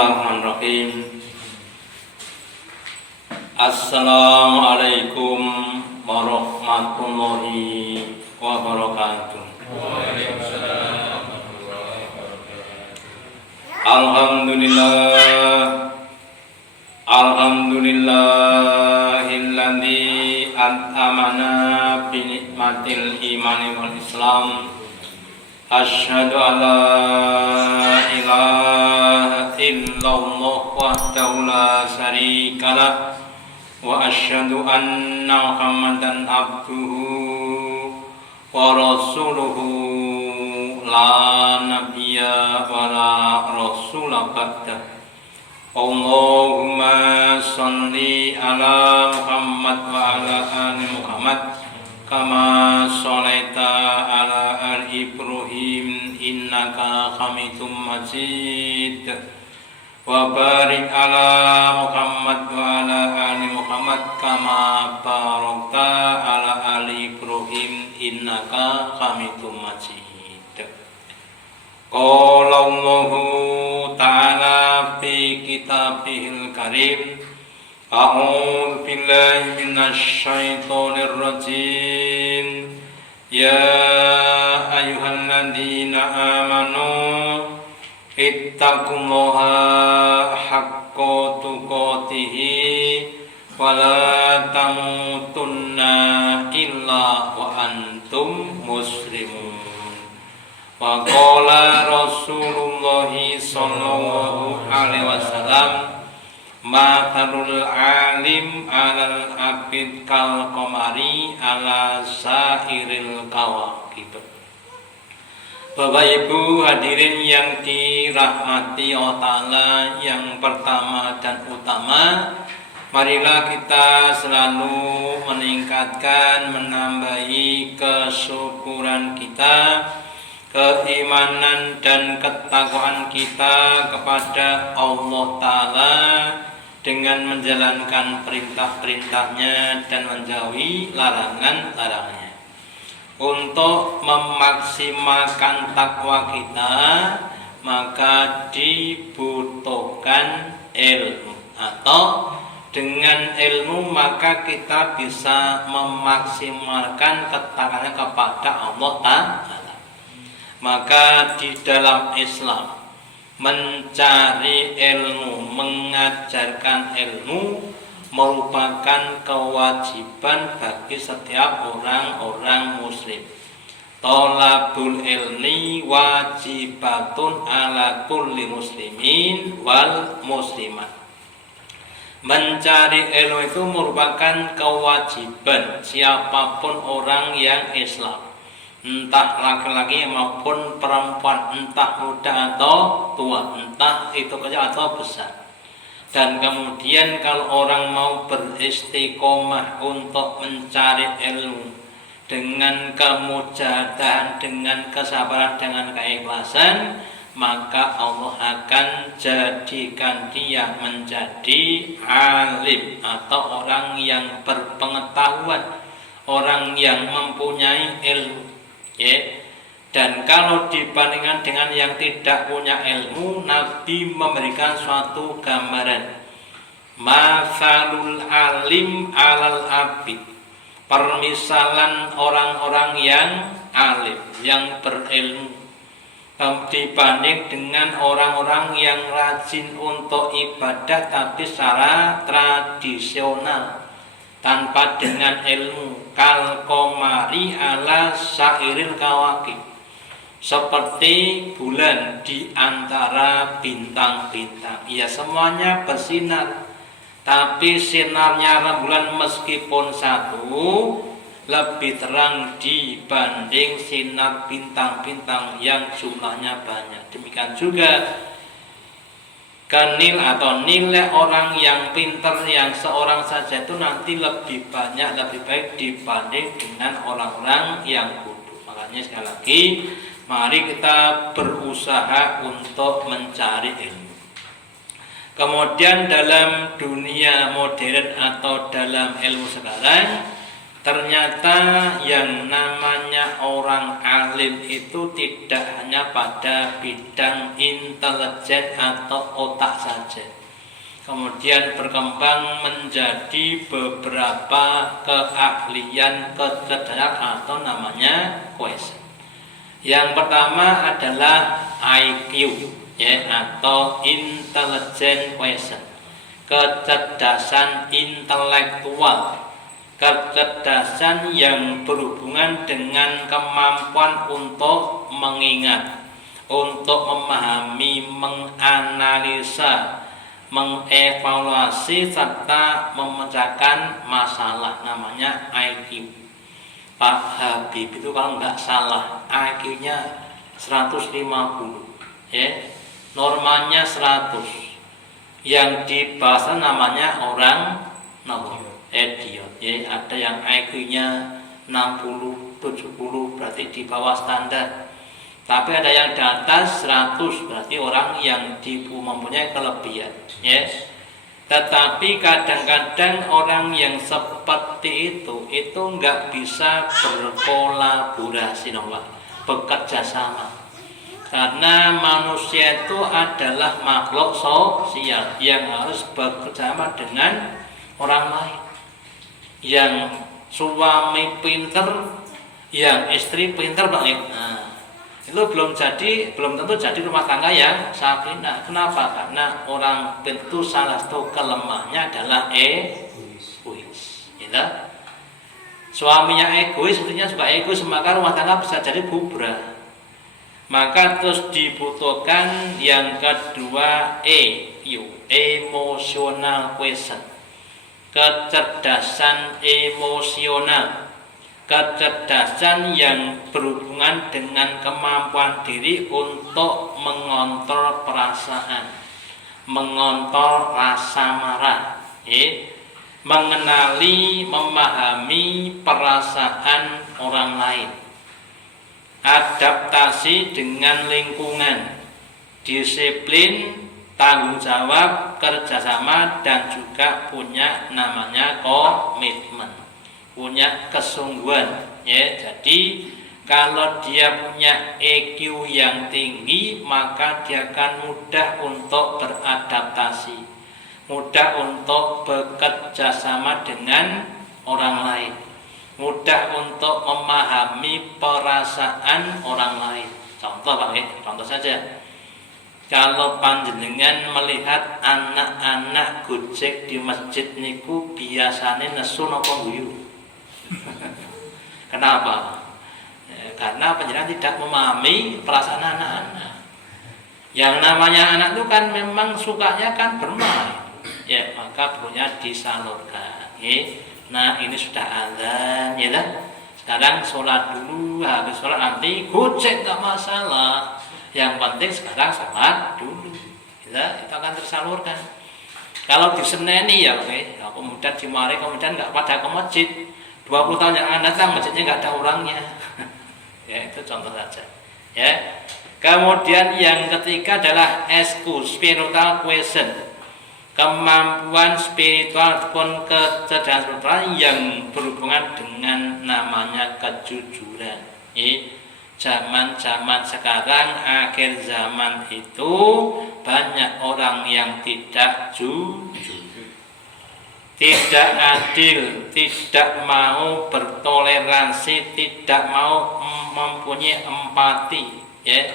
Bismillahirrahmanirrahim. Assalamualaikum warahmatullahi wabarakatuh. Alhamdulillahilladzi an'amana bi nikmatil imani wal islam. Asyhadu an la ilaha illallah wahdahu la syarikalah wa asyhadu anna Muhammadan abduhu wa rasuluhu la nabiyya wa la rasula ba'dah. Allahumma sholli ala Muhammad wa ala ali Muhammad kama sholaita ala ali Ibrahim innaka Hamidum Majid. Wa barik ala Muhammad wa ala ali Muhammad kama barakta ala ali Ibrahim innaka Hamidum Majid. Qala Allahu ta'ala fi kitabihil karim. A'udzu billahi minasy syaithanir rajim. Ya ayyuhalladzina amanu ittaqullaha haqqa tuqatih wa la tamutunna illa wa antum muslimun. Wa qala Rasulullah sallallahu alaihi wasallam, mathalul alim alal abid kal qamari ala sairil kawakib. Bapak Ibu hadirin yang dirahmati Allah Ta'ala, yang pertama dan utama, marilah kita selalu meningkatkan, menambahi kesyukuran kita, keimanan dan ketakwaan kita kepada Allah Ta'ala dengan menjalankan perintah-perintahnya dan menjauhi larangan-larangannya. Untuk memaksimalkan takwa kita, maka dibutuhkan ilmu, atau dengan ilmu maka kita bisa memaksimalkan ketakwaan kepada Allah Ta'ala. Maka di dalam Islam mencari ilmu, mengajarkan ilmu merupakan kewajiban bagi setiap orang-orang muslim. Thalabul ilmi wajibatun ala kulli muslimin wal muslimat. Mencari ilmu itu merupakan kewajiban siapapun orang yang Islam, entah laki-laki maupun perempuan, entah muda atau tua, entah itu kecil atau besar. Dan kemudian kalau orang mau beristiqomah untuk mencari ilmu dengan kemujahadan, dengan kesabaran, dengan keikhlasan, maka Allah akan jadikan dia menjadi alim atau orang yang berpengetahuan, orang yang mempunyai ilmu. Dan kalau dibandingkan dengan yang tidak punya ilmu, Nabi memberikan suatu gambaran. Mathalul alim alal abid, permisalan orang-orang yang alim, yang berilmu, dibanding dengan orang-orang yang rajin untuk ibadah tapi secara tradisional, tanpa dengan ilmu. Kal qamari ala sairil kawakib, seperti bulan di antara bintang-bintang. Ya, semuanya bersinar, tapi sinarnya rembulan meskipun satu lebih terang dibanding sinar bintang-bintang yang jumlahnya banyak. Demikian juga kenil atau nilai orang yang pintar yang seorang saja itu nanti lebih banyak, lebih baik dibanding dengan orang-orang yang bodoh. Makanya sekali lagi, mari kita berusaha untuk mencari ilmu. Kemudian dalam dunia modern atau dalam ilmu sekarang, Ternyata yang namanya orang alim itu tidak hanya pada bidang intelijen atau otak saja, kemudian berkembang menjadi beberapa keahlian kecerdasan atau namanya quotient. Yang pertama adalah IQ, ya, atau intelligent quotient, kecerdasan intelektual, kecerdasan yang berhubungan dengan kemampuan untuk mengingat, untuk memahami, menganalisa, mengevaluasi serta memecahkan masalah, namanya IQ. Pak Habib itu kalau nggak salah IQ-nya 150, ya, normanya 100. Yang dibahas namanya orang idiot, ya. Ada yang IQ-nya 60, 70, berarti di bawah standar. Tapi ada yang di atas 100, berarti orang yang mempunyai kelebihan, ya. Tetapi kadang-kadang orang yang seperti itu nggak bisa berkolaborasi, bekerja sama. Karena manusia itu adalah makhluk sosial yang harus bekerja sama dengan orang lain. Yang suami pinter, yang istri pinter banget. Nah, itu belum tentu jadi rumah tangga yang sakinah. Kenapa? Karena orang itu salah satu kelemahannya adalah egois. Ya. Suaminya egois, istrinya juga egois, maka rumah tangga bisa jadi bubrah. Maka terus dibutuhkan yang kedua emotional quotient, kecerdasan emosional. Kecerdasan yang berhubungan dengan kemampuan diri untuk mengontrol perasaan, mengontrol rasa marah, mengenali, memahami perasaan orang lain, adaptasi dengan lingkungan, disiplin, tanggung jawab, kerjasama, dan juga punya namanya komitmen, punya kesungguhan, ya. Jadi kalau dia punya EQ yang tinggi, maka dia akan mudah untuk beradaptasi, mudah untuk bekerja sama dengan orang lain, mudah untuk memahami perasaan orang lain. Contoh Pak, contoh saja. Kalau panjenengan melihat anak-anak gojek di masjid niku biasanya nesu napa guyu. Kenapa? Karena panjenengan tidak memahami perasaan anak-anak. Yang namanya anak itu kan memang sukanya kan bermain, ya, maka perlunya disalurkan. Nah, ini sudah azan, ya kan? Sekarang sholat dulu, habis sholat nanti gojek nggak masalah. Yang penting sekarang sholat dulu, ya, itu akan tersalurkan. Kalau diseneni ya, kemudian dimari, kemudian nggak pada ke masjid. 20 tahun yang akan datang masjidnya nggak ada orangnya. Ya, itu contoh saja. Ya. Kemudian yang ketiga adalah SQ, spiritual quotient, kemampuan spiritual ataupun kecerdasan spiritual yang berhubungan dengan namanya kejujuran. Zaman-zaman sekarang, akhir zaman itu banyak orang yang tidak jujur, tidak adil, tidak mau bertoleransi, tidak mau mempunyai empati, ya.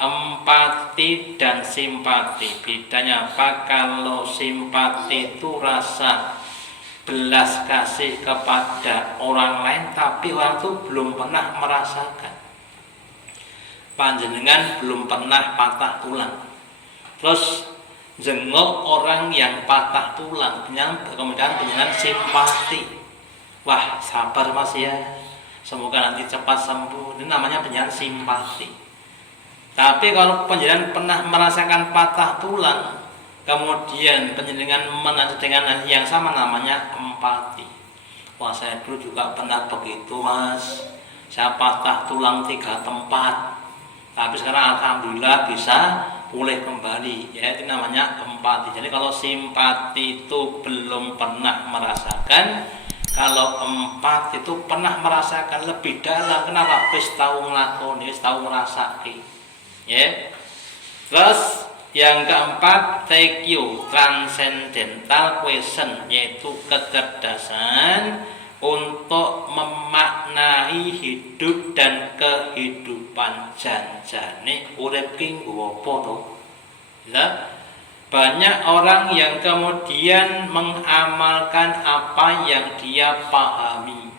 Empati dan simpati, bedanya apa? Kalau simpati itu rasa belas kasih kepada orang lain, tapi orang itu belum pernah merasakan. Panjenengan belum pernah patah tulang, terus jenguk orang yang patah tulang, kemudian panjenengan simpati. Wah, sabar mas ya, semoga nanti cepat sembuh. Ini namanya panjenengan simpati. Tapi kalau panjenengan pernah merasakan patah tulang, kemudian panjenengan menanti dengan yang sama, namanya empati. Wah, saya dulu juga pernah begitu mas, saya patah tulang 3 tempat, tapi sekarang alhamdulillah bisa pulih kembali, ya, itu namanya empati. Jadi kalau simpati itu belum pernah merasakan, Kalau 4 itu pernah merasakan lebih dalam. Kenapa? Wis tahu nglakoni, wis tahu ngrasake. Ya. Terus yang keempat, TQ, transcendental question, yaitu kecerdasan untuk memaknai hidup dan kehidupan. Janjane urip ki nggo apa to? Lah, banyak orang yang kemudian mengamalkan apa yang dia pahami.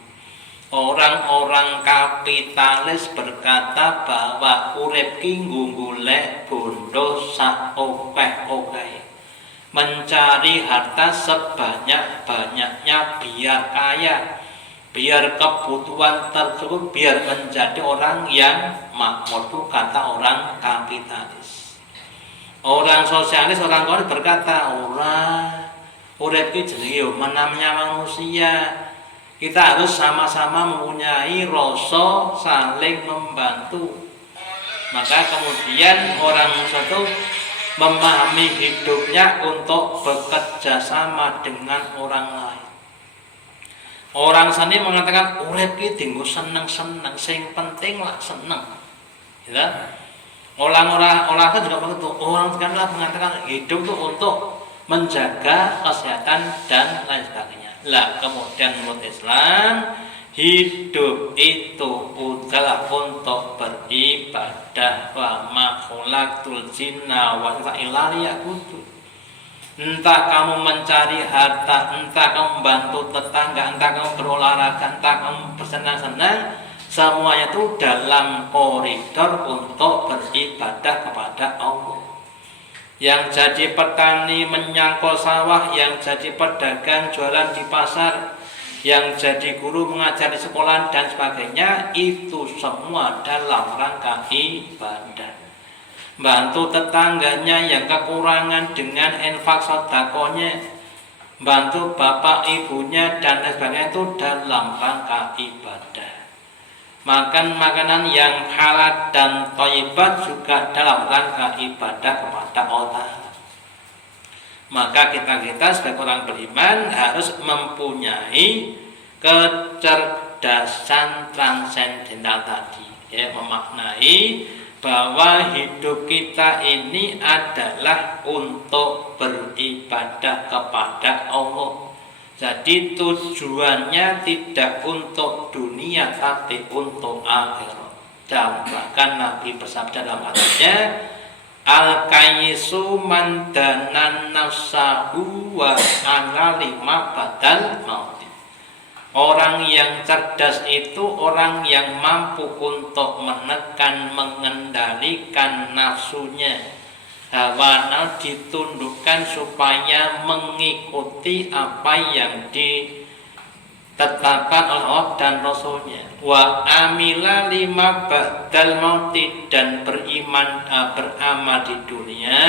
Orang-orang kapitalis berkata bahwa urip ki nggo golek bondo sak okeh-okeh. Mencari harta sebanyak-banyaknya biar kaya, biar kebutuhan tersebut biar menjadi orang yang makmur. Itu kata orang kapitalis. Orang sosialis, orang komunis berkata, urip ki jenenge namanya manusia. Kita harus sama-sama mempunyai rasa saling membantu. Maka kemudian orang satu memahami hidupnya untuk bekerja sama dengan orang lain. Orang seni mengatakan urip ki dienggo seneng-seneng, sing penting lah seneng. Ya. Orang-orang juga begitu. Orang sekarang mengatakan hidup itu untuk menjaga kesehatan dan lain sebagainya. Lah kemudian menurut Islam hidup itu adalah untuk beribadah. Wa ma khalaqtul jinna wal insa illa liya'budun. Entah kamu mencari harta, entah kamu membantu tetangga, entah kamu berolahraga, entah kamu bersenang-senang, semuanya itu dalam koridor untuk beribadah kepada Allah. Yang jadi petani menyangkul sawah, yang jadi pedagang jualan di pasar, yang jadi guru mengajar di sekolah dan sebagainya, itu semua dalam rangka ibadah. Bantu tetangganya yang kekurangan dengan infak sedekahnya, bantu bapak ibunya dan sebagainya, itu dalam rangka ibadah. Makan makanan yang halal dan thayyibat juga dalam rangka ibadah kepada Allah. Maka kita sebagai orang beriman harus mempunyai kecerdasan transendental tadi, ya, memaknai bahwa hidup kita ini adalah untuk beribadah kepada Allah. Jadi tujuannya tidak untuk dunia tapi untuk akhirat. Dan bahkan Nabi bersabda dalam hadisnya, al-kayyisu man danan nafsahu wa anali ma badal maut. Orang yang cerdas itu orang yang mampu untuk menekan, mengendalikan nafsunya. Hawa nafsu ditundukkan supaya mengikuti apa yang ditetapkan oleh Allah dan Rasulnya. Wa amila lima ba'dal mauti, dan beramal di dunia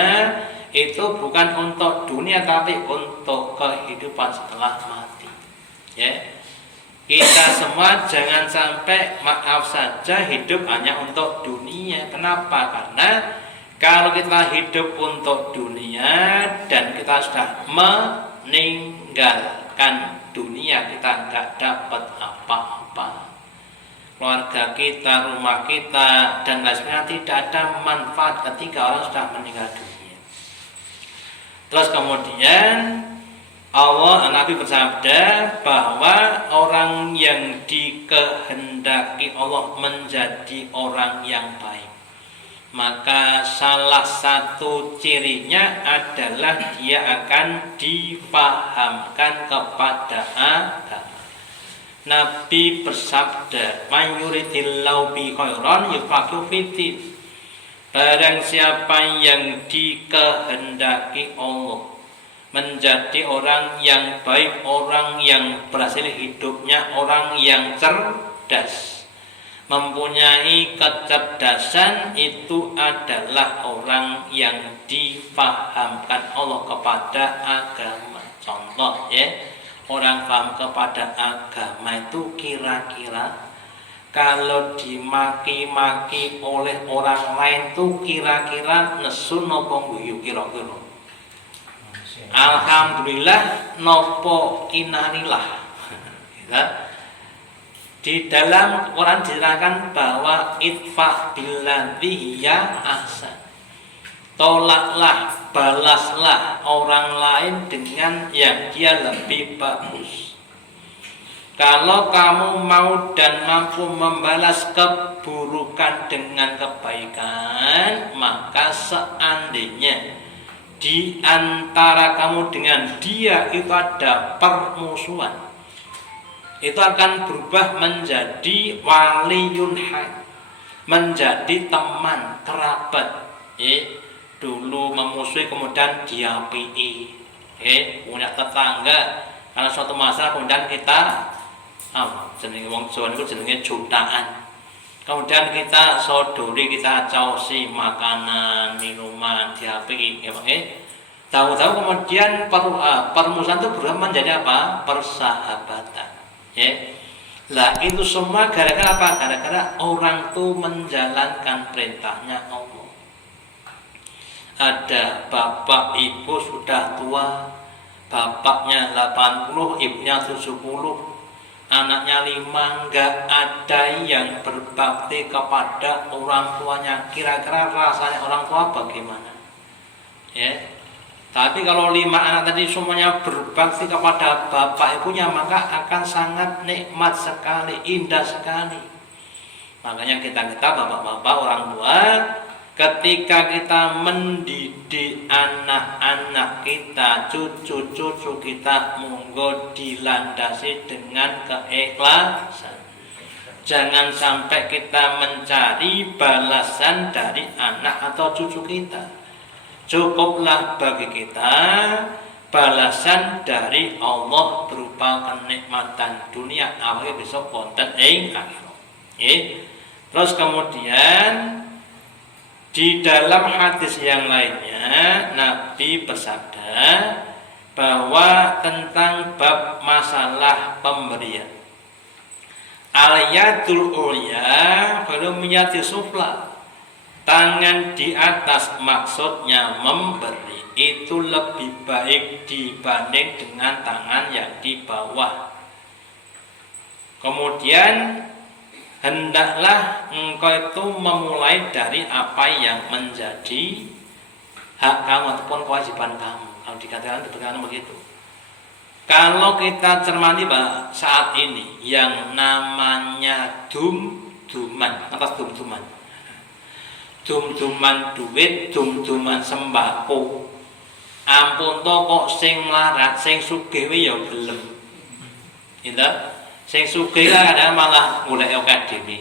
itu bukan untuk dunia tapi untuk kehidupan setelah mati. Ya. Kita semua jangan sampai maaf saja hidup hanya untuk dunia. Kenapa? Karena kalau kita hidup untuk dunia dan kita sudah meninggalkan dunia, kita nggak dapat apa-apa. Keluarga kita, rumah kita, dan lain sebagainya tidak ada manfaat ketika orang sudah meninggal dunia. Terus kemudian Nabi bersabda bahwa orang yang dikehendaki Allah menjadi orang yang baik, maka salah satu cirinya adalah dia akan difahamkan kepada agama. Nabi bersabda, "Man yuridillahu bi khairan yufaqihu fiddin." Barang siapa yang dikehendaki Allah menjadi orang yang baik, orang yang berhasil hidupnya, orang yang cerdas, mempunyai kecerdasan, itu adalah orang yang difahamkan Allah kepada agama. Contoh, ya, orang paham kepada agama itu kira-kira kalau dimaki-maki oleh orang lain tuh kira-kira nesu nopo guyu kira-kira. Alhamdulillah nopo inarilah. Ya. Di dalam Quran diterangkan bahwa idfa billadzi hiya ahsan. Tolaklah, balaslah orang lain dengan yang dia lebih bagus. Kalau kamu mau dan mampu membalas keburukan dengan kebaikan, maka seandainya di antara kamu dengan dia itu ada permusuhan, itu akan berubah menjadi waliyun haq, menjadi teman, kerabat. Dulu memusuhi kemudian diapii, punya tetangga, karena suatu masa kemudian kita jenenge wong Jawa niku jenenge jutaan. Kemudian kita sodori, kita causi makanan, minuman, diapii, tahu-tahu kemudian permusuhan itu berubah menjadi apa? Persahabatan. Lah itu semua gara-gara apa? Gara-gara orang itu menjalankan perintahnya Allah. Ada bapak ibu sudah tua, bapaknya 80, ibunya 70, anaknya 5, nggak ada yang berbakti kepada orang tuanya. Kira-kira rasanya orang tua bagaimana? Tapi kalau 5 anak tadi semuanya berbakti kepada bapak ibunya, maka akan sangat nikmat sekali, indah sekali. Makanya kita bapak-bapak, orang tua, ketika kita mendidik anak-anak kita, cucu-cucu kita, monggo dilandasi dengan keikhlasan. Jangan sampai kita mencari balasan dari anak atau cucu kita. Cukuplah bagi kita balasan dari Allah berupa kenikmatan dunia, awalnya besok konten akhirat. Terus kemudian di dalam hadis yang lainnya Nabi bersabda bahwa tentang bab masalah pemberian, al-yadul ulya khairum min yadis sufla, tangan di atas maksudnya memberi itu lebih baik dibanding dengan tangan yang di bawah. Kemudian hendaklah engkau itu memulai dari apa yang menjadi hak kamu ataupun kewajiban kamu. Kalau dikatakan begitu. Kalau kita cermati saat ini yang namanya dum-duman, atas dum-duman, dum-duman duit, dum-duman sembako, ampun to kok sing melarat, sing sugih ya belum. Gitu. Sing sugih kadang malah golek akeh dhewe.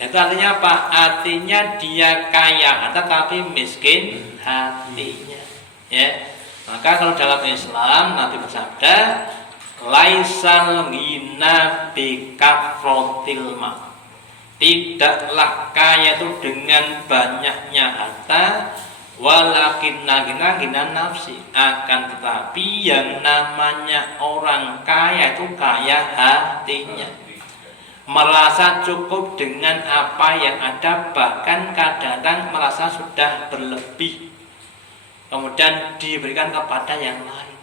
Itu artinya apa? Artinya dia kaya tetapi miskin hatinya. Maka kalau dalam Islam Nabi bersabda, laisal ghina bi kafrotil ma. Tidaklah kaya itu dengan banyaknya harta, walakin gina nafsi, akan tetapi yang namanya orang kaya itu kaya hatinya, merasa cukup dengan apa yang ada, bahkan kadang-kadang merasa sudah berlebih, kemudian diberikan kepada yang lain.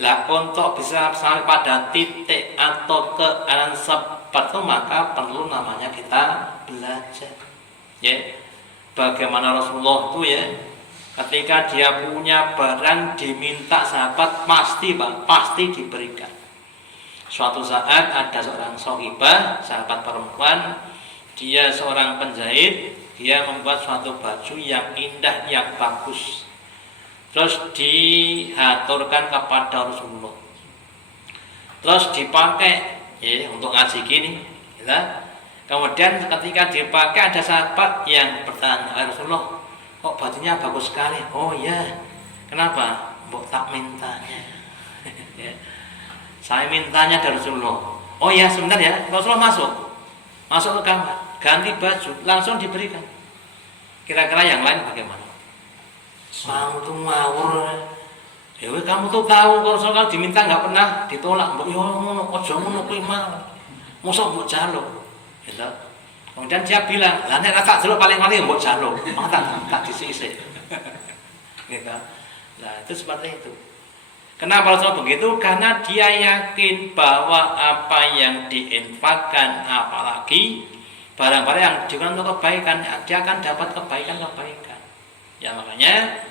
Lah untuk bisa sampai pada titik atau keadaan seperti itu, maka perlu namanya kita belajar. Bagaimana Rasulullah itu ketika dia punya barang diminta sahabat pasti diberikan. Suatu saat ada seorang sohibah, sahabat perempuan, dia seorang penjahit, dia membuat suatu baju yang indah, yang bagus. Terus dihaturkan kepada Rasulullah. Terus dipakai untuk ngaji gini, Kemudian ketika dipakai ada sahabat yang bertanya, Rasulullah, kok bajunya bagus sekali? Oh iya, kenapa? Mbok tak mintanya. Saya mintanya dari Rasulullah. Oh iya sebentar ya, Rasulullah masuk ke kamar, ganti baju, langsung diberikan. Kira-kira yang lain bagaimana? Kamu tuh ngawur. Kamu tuh tahu kalau diminta nggak pernah ditolak. Mbok yo ngono, aja ngono kuwi mau. Mosok mbok jaluk. Gitu. Kemudian dia bilang, lah nek tak jaluk paling-paling mbok jaluk. Tak disisik. Gitu. Nah, itu seperti itu. Kenapa Rasulullah begitu? Karena dia yakin bahwa apa yang diinfakkan, apalagi barang-barang yang digunakan untuk kebaikan, dia akan dapat kebaikan-kebaikan. Ya makanya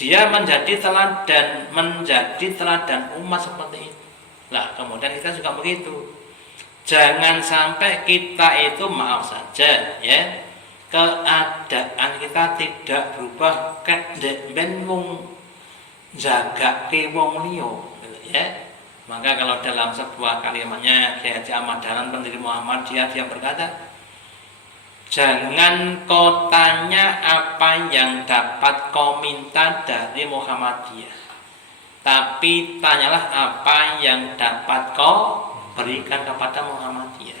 dia menjadi teladan umat seperti itu. Nah, kemudian kita juga begitu. Jangan sampai kita itu, maaf saja ya, keadaan kita tidak berubah ben wong jaga ke wong liya ya. Maka kalau dalam sebuah kalimatnya Kiai Haji Ahmad Dahlan pendiri Muhammadiyah, dia berkata, jangan kau tanya apa yang dapat kau minta dari Muhammadiyah, tapi tanyalah apa yang dapat kau berikan kepada Muhammadiyah.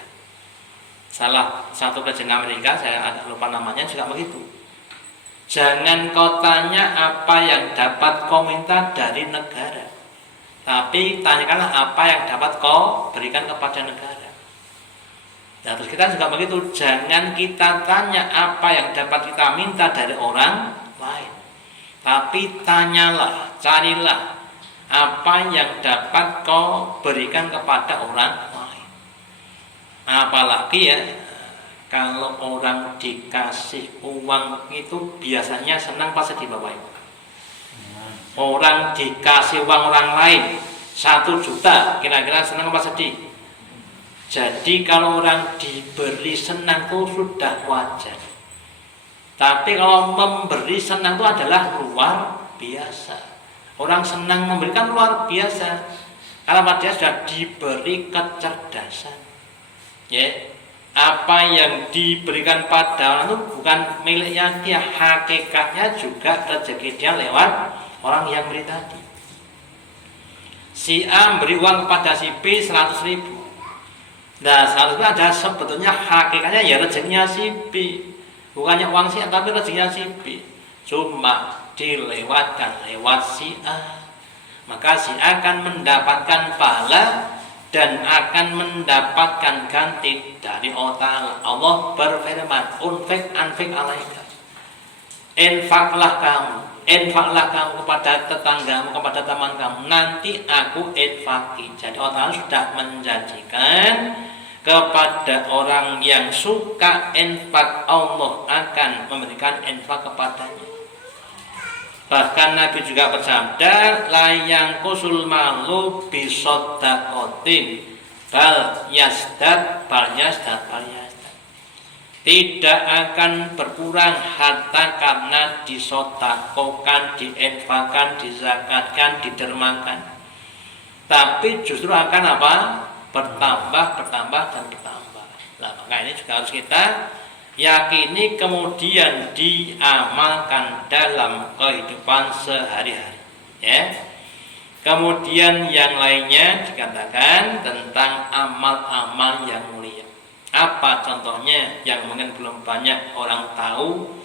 Salah satu presiden Amerika, saya agak lupa namanya, juga begitu. Jangan kau tanya apa yang dapat kau minta dari negara, tapi tanyakanlah apa yang dapat kau berikan kepada negara. Nah, terus kita juga begitu. Jangan kita tanya apa yang dapat kita minta dari orang lain, tapi tanyalah, carilah apa yang dapat kau berikan kepada orang lain. Apalagi ya, kalau orang dikasih uang itu biasanya senang pasti di bawah. Orang dikasih uang orang lain 1 juta, kira-kira senang apa sedih? Jadi kalau orang diberi senang itu sudah wajar. Tapi kalau memberi senang itu adalah luar biasa. Orang senang memberikan luar biasa karena dia sudah diberi kecerdasan. Ya. Apa yang diberikan pada orang itu bukan miliknya dia, hakikatnya juga rezeki dia lewat orang yang beri tadi. Si A beri uang kepada si B 100.000. Nah, 100.000 ada sebetulnya hakikatnya ya rezekinya si B, bukannya uang si A, tapi rezekinya si B. Cuma dilewatkan lewat si A, maka si A akan mendapatkan pahala dan akan mendapatkan ganti dari Allah. Allah berfirman, anfik alaika, infaklah kamu kepada tetanggamu, kepada teman kamu, nanti aku infaki. Jadi Allah sudah menjanjikan kepada orang yang suka infak, Allah akan memberikan infak kepadanya. Bahkan Nabi juga bersabda, la yang kusul malu bisodakotin bal yasdad. Tidak akan berkurang harta karena disodakokan, diinfakkan, dizakatkan, didermakan. Tapi justru akan apa? Bertambah dan bertambah. Nah, maka ini juga harus kita yakini, kemudian diamalkan dalam kehidupan sehari-hari ya. Kemudian yang lainnya dikatakan tentang amal-amal yang mulia. Apa contohnya yang mungkin belum banyak orang tahu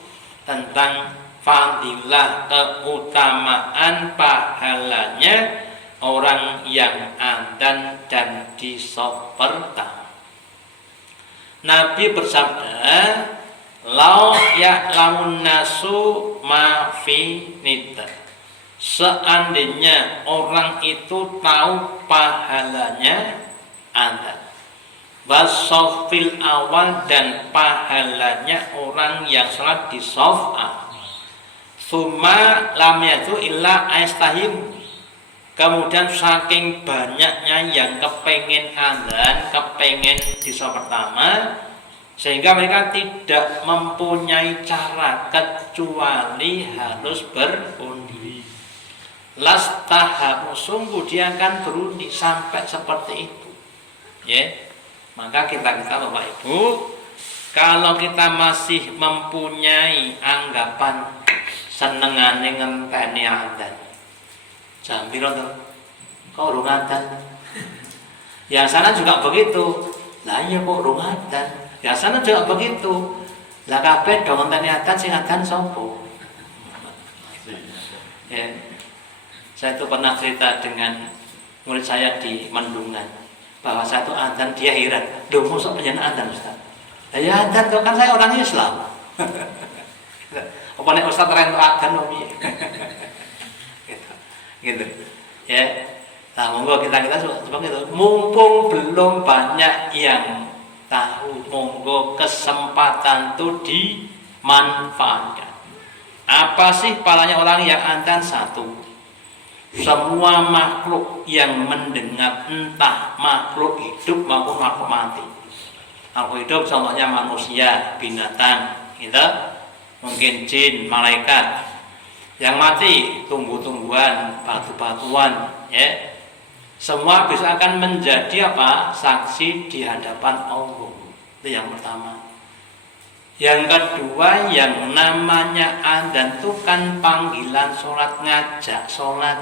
tentang fadilah, keutamaan, pahalanya orang yang adzan dan di shaf pertama. Nabi bersabda, lau ya'lamun nasu ma fi nida. Seandainya orang itu tahu pahalanya adzan, wasofil awal, dan pahalanya orang yang salat di shaf awal, summa lam yatu illa aistahim. Kemudian saking banyaknya yang kepengen adzan, kepengen di shaf pertama, sehingga mereka tidak mempunyai cara kecuali harus berundi. Lastahamu, sungguh dia akan berundi sampai seperti itu. Ya, maka kita Bapak Ibu, kalau kita masih mempunyai anggapan senengane ngenteni adzan, jam piro to? Kok urung adzan? Yang sana juga begitu. Lah iya kok urung adzan. Yang sana juga begitu. Lah kabeh do ngenteni adzan, sing adzan sapa? Ya. Saya itu pernah cerita dengan murid saya di Mendungan bahwa satu adzan dia heran. Loh, mosok panjenengan adzan, Ustaz? Ya adzan kan saya orang Islam. Apa nek Ustaz rento adzan piye? Gitu. Ya. Nah, monggo kita seperti itu. Mumpung belum banyak yang tahu, monggo kesempatan itu dimanfaatkan. Apa sih palanya orang yang antan? Satu, semua makhluk yang mendengar, entah makhluk hidup maupun makhluk mati. Makhluk hidup contohnya manusia, binatang, gitu. Mungkin jin, malaikat. Yang mati, tumbuh-tumbuhan, batu-batuan, ya. Semua bisa akan menjadi apa? Saksi di hadapan Allah. Itu yang pertama. Yang kedua, yang namanya adzan itu kan panggilan sholat, ngajak sholat,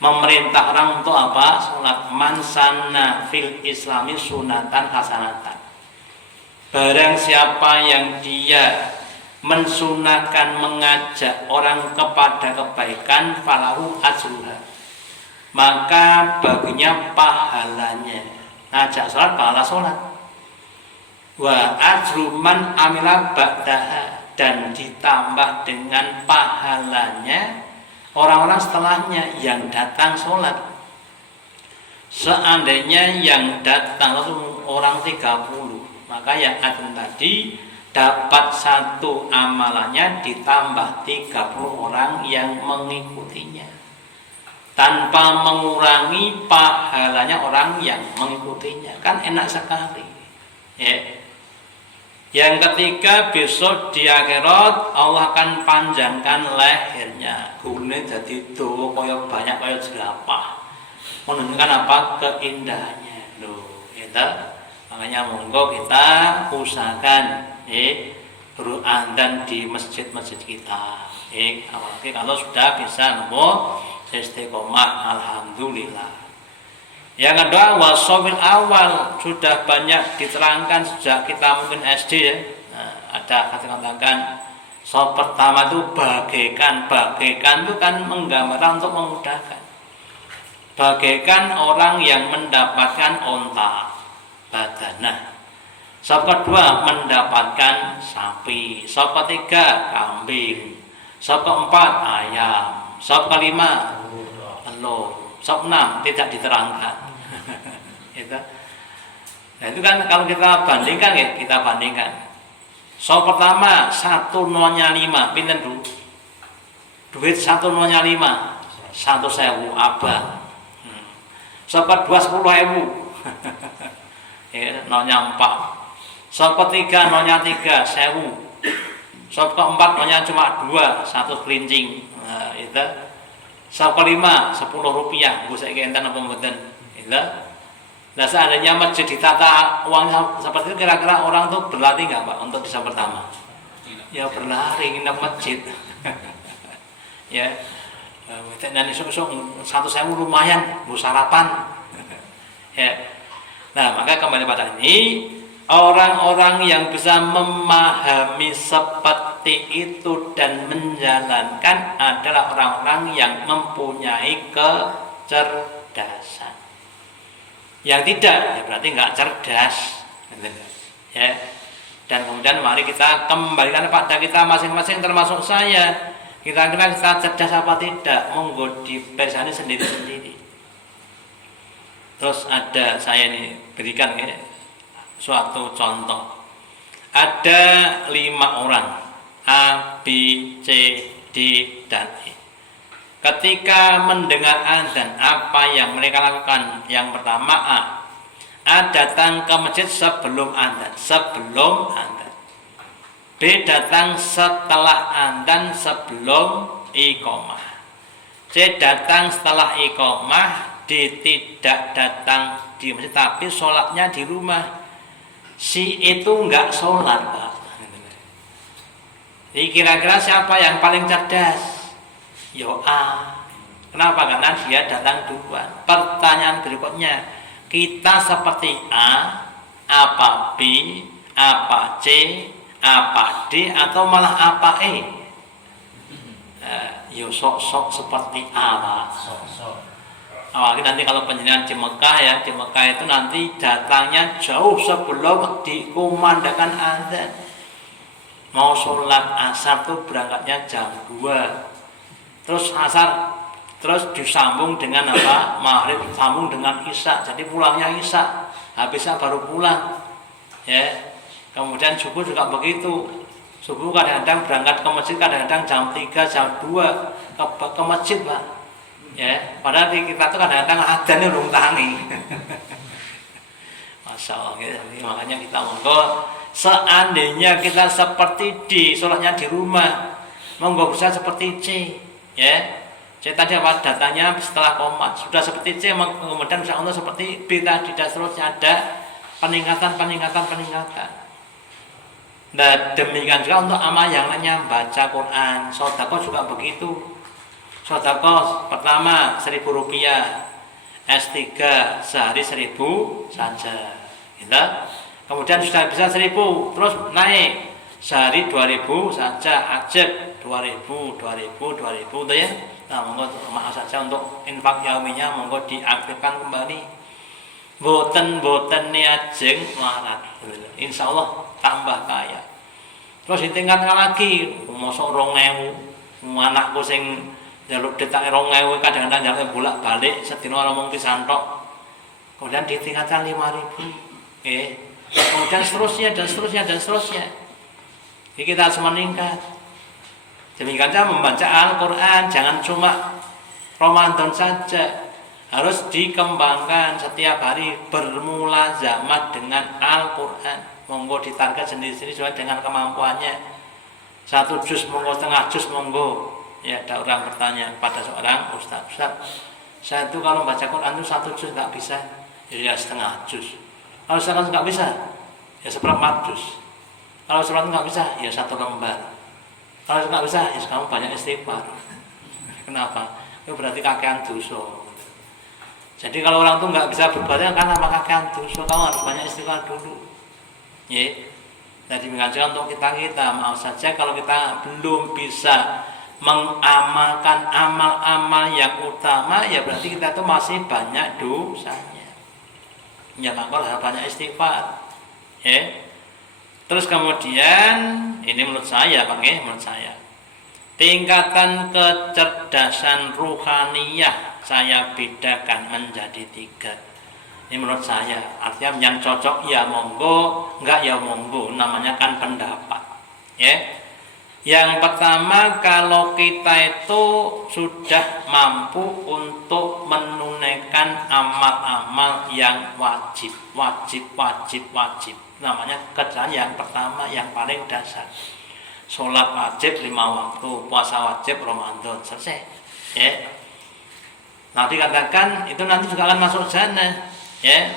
memerintah orang untuk apa? Sholat. Man sanna fil islami sunatan hasanatan. Barang siapa yang dia mensunahkan, mengajak orang kepada kebaikan, falahu ajruha, maka baginya pahalanya. Ngajak sholat, pahala sholat. Wa ajruman amila ba'daha, dan ditambah dengan pahalanya orang-orang setelahnya yang datang sholat. Seandainya yang datang itu orang 30, maka yang akan tadi dapat satu amalannya ditambah 30 orang yang mengikutinya, tanpa mengurangi pahalanya orang yang mengikutinya. Kan enak sekali, ya. Yang ketiga, besok di akhirat Allah akan panjangkan lehernya, gune jadi tuh koyo banyak koyo jerapah, menunjukkan apa? Keindahannya. Loh, gitu. Makanya monggo kita usahakan beradzan di masjid-masjid kita. Apalagi kalau sudah bisa nemu istiqomah, alhamdulillah. Yang kedua, wasofil awal, sudah banyak diterangkan sejak kita mungkin SD, ya. Nah, ada kata-katakan sof pertama itu bagaikan itu kan menggambarkan untuk memudahkan. Bagaikan orang yang mendapatkan onta badanah. Sof kedua mendapatkan sapi. Sof ketiga kambing. Sof keempat ayam. Sof kelima telur. Sof 6 tidak diterangkan. Itu. Nah, itu kan kalau kita bandingkan, ya, kita bandingkan. Sof pertama 1 nolnya 5, pinten dulu? Duit 1 nolnya 5, 1.000 abang. Sof kedua 10.000. Ya, nolnya 4. Sof ketiga nolnya 3, 1.000. Sof keempat nolnya cuma 2, 1 kelincing. Nah, itu. Sof kelima 10 rupiah, gue saya enten apa mboten. Itu. Nah, seandainya masjid ditata uang seperti itu, kira-kira orang tuh berlatih nggak, Pak, untuk bisa pertama? Ya berlari nginep masjid. Ya, dan esok-esok 1.000 lumayan, bu sarapan. Ya. Nah, maka kembali pada ini, orang-orang yang bisa memahami seperti itu dan menjalankan adalah orang-orang yang mempunyai kecerdasan. Yang tidak, ya berarti nggak cerdas, ya. Dan kemudian mari kita kembalikan pada kita masing-masing, termasuk saya. Kira-kira kita cerdas apa tidak? Monggo dipersani sendiri-sendiri. Terus ada saya ini berikan, ya, suatu contoh. Ada 5 orang, A, B, C, D, dan E. Ketika mendengar adzan, apa yang mereka lakukan? Yang pertama, A datang ke masjid sebelum adzan. B datang setelah adzan sebelum iqamah. C datang setelah iqamah. D tidak datang di masjid tapi sholatnya di rumah. Si itu enggak sholat, Pak. Jadi kira-kira siapa yang paling cerdas? Yo A. Kenapa? Karena dia datang duluan. Pertanyaan berikutnya, kita seperti A, apa B, apa C, apa D, atau malah apa E? Yo sok-sok seperti A, Pak. Sok-sok. Awalnya nanti kalau penjenengan di Mekah, ya, di Mekah itu nanti datangnya jauh sebelum dikumandangkan adzan. Mau sholat asar tuh berangkatnya jam 2. Terus asar terus disambung dengan apa? Maghrib, sambung dengan isya. Jadi pulangnya isya, habisnya baru pulang. Ya. Kemudian subuh juga begitu. Subuh kadang-kadang berangkat ke masjid, kadang-kadang jam 3, jam 2 ke masjid, Pak. Ya, padahal kita tuh kadang-kadang adzan belum tangi. Masya Allah, gitu. Makanya kita monggo seandainya kita seperti D, sholatnya di rumah, monggo bisa seperti C, ya. C tadi apa datanya setelah komat sudah seperti C, kemudian insya Allah seperti B tadi dan seterusnya ada peningkatan. Nah demikian juga untuk amal yang lainnya, baca Quran, sedekah juga begitu. Sedekah pertama 1.000 rupiah, S3 sehari 1.000 saja, gitu. Kemudian sudah bisa 1.000, terus naik sehari 2.000 saja, ajak 2.000, tuh ya. Nah, monggo maaf saja untuk infak yauminya monggo diaktifkan kembali. Boten niajeng melarat. Insya Allah tambah kaya. Terus ditingkatkan lagi, mosok 2.000, anakku sing jaluk detak 2.000 kadang-kadang jaluk bolak-balik sedina ora mung pisan tok. Kemudian ditingkatkan 5.000. Kemudian seterusnya. Jadi kita harus meningkat. Demikian saja membaca Al-Quran, jangan cuma Ramadan saja, harus dikembangkan setiap hari, bermulazamah dengan Al-Quran. Monggo ditarget sendiri-sendiri sesuai dengan kemampuannya. 1 juz monggo, setengah juz monggo. Ya, ada orang bertanya kepada seorang ustaz, saya itu kalau baca Quran itu 1 juz nggak bisa, ya setengah juz. Kalau setengah nggak bisa, ya 1/4 juz. Kalau sholat nggak bisa, ya 1 lembar. Kalau nggak bisa, ya kamu banyak istighfar. Kenapa? Itu berarti kakean dosa. Jadi kalau orang tuh nggak bisa berbuat karena kakean dosa, kamu harus banyak istighfar dulu. Ya. Jadi mengajar untuk kita maaf saja kalau kita belum bisa mengamalkan amal-amal yang utama, ya berarti kita tuh masih banyak dosanya. Ya maka harus banyak istighfar. Ya. Terus kemudian ini menurut saya Pak, menurut saya tingkatan kecerdasan ruhaniyah saya bedakan menjadi 3. Ini menurut saya, artinya yang cocok ya monggo, enggak ya monggo, namanya kan pendapat. Ya. Yang pertama, kalau kita itu sudah mampu untuk menunaikan amal-amal yang wajib. Namanya kerjaan yang pertama yang paling dasar. Sholat wajib 5 waktu, puasa wajib Ramadan, selesai. Ya. Nanti katakan itu nanti juga akan masuk jannah. Ya.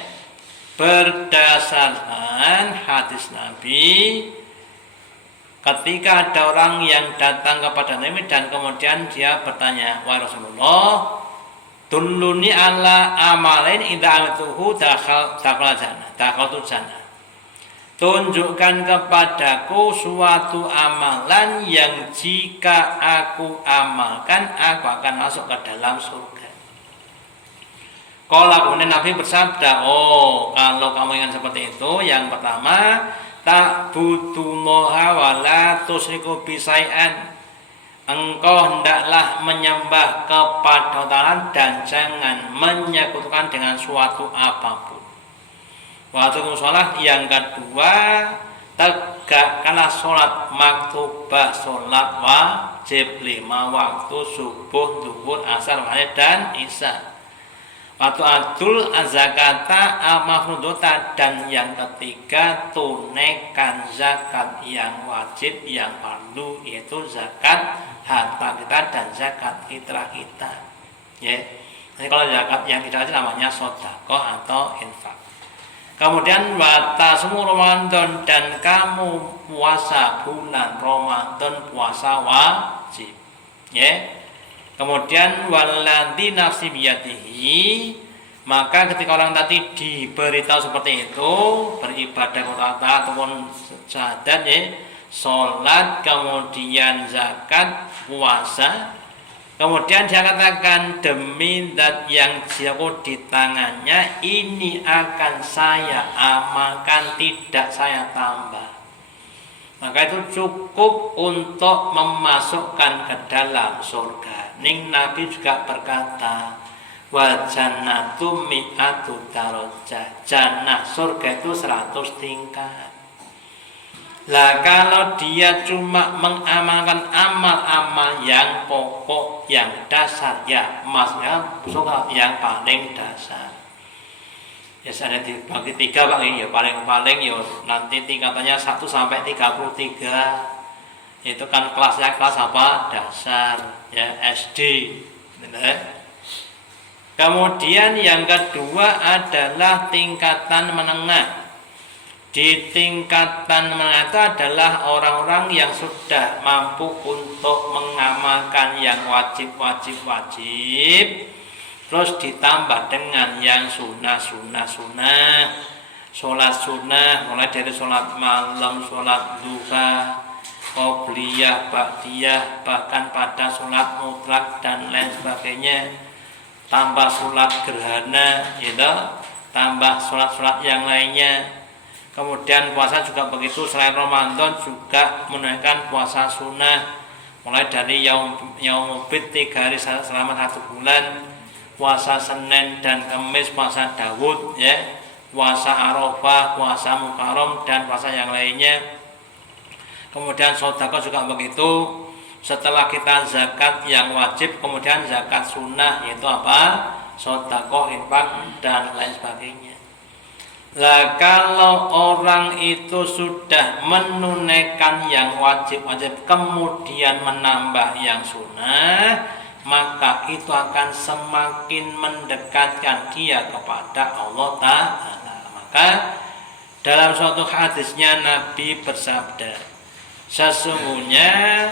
Berdasarkan hadis Nabi, ketika ada orang yang datang kepada Nabi dan kemudian dia bertanya, "Wahai Rasulullah, dulluni ala amalain idza amituhu dakhaltu jannah." Tunjukkan kepadaku suatu amalan yang jika aku amalkan aku akan masuk ke dalam surga. Kalau kemudian Nabi bersabda, kalau kamu ingin seperti itu, yang pertama, ta'budullaha wa la tusyriku bisai'an. Engkau hendaklah menyembah kepada Allah dan jangan menyekutukan dengan suatu apapun. Waktu sholat yang kedua, tegakkanlah sholat maktubah, sholat wajib 5 waktu, subuh, zuhur, asar, maghrib dan isya. Waktu adul zakata al-mafrudota, dan yang ketiga tunaikan zakat yang wajib, yang fardu, yaitu zakat harta kita dan zakat fitrah kita. Ya. Jadi kalau zakat yang kita wajib namanya sedekah atau infak. Kemudian watasmu Ramadan, dan kamu puasa bulan Ramadan, puasa wajib. Ya. Kemudian waladzi nafsi biyadihi, maka ketika orang tadi diberitahu seperti itu, beribadah kepada ataupun syahadat, ya, sholat, kemudian zakat, puasa, kemudian dia katakan demi zat yang jauh di tangannya ini akan saya amalkan, tidak saya tambah. Maka itu cukup untuk memasukkan ke dalam surga. Ning Nabi juga berkata, wa jannatu mi'atu darajah. Jannah surga itu 100 tingkat. Lah kalau dia cuma mengamalkan amal-amal yang pokok, yang dasar, ya maksudnya surga yang paling dasar. Ya saya dibagi 3 Pak, ya paling-paling ya nanti tingkatannya 1 sampai 33. Itu kan kelasnya kelas apa? Dasar, ya SD. Kemudian yang kedua adalah tingkatan menengah. Di tingkatan menengah itu adalah orang-orang yang sudah mampu untuk mengamalkan yang wajib, terus ditambah dengan yang sunnah. Sholat sunnah, mulai dari sholat malam, sholat duha, qobliyah, ba'diyah, bahkan pada sholat mutlak dan lain sebagainya. Tambah sholat gerhana, gitu, tambah sholat-sholat yang lainnya. Kemudian puasa juga begitu, selain Ramadan juga menunaikan puasa sunnah, mulai dari yaumubid 3 hari selama 1 bulan, puasa Senin dan Kamis, puasa Daud, ya, puasa Arafah, puasa Muharram dan puasa yang lainnya. Kemudian sedekah juga begitu. Setelah kita zakat yang wajib, kemudian zakat sunnah, yaitu apa? Sedekah, infak dan lain sebagainya. Lah kalau orang itu sudah menunaikan yang wajib, kemudian menambah yang sunnah, maka itu akan semakin mendekatkan dia kepada Allah Ta'ala. Maka dalam suatu hadisnya Nabi bersabda, sesungguhnya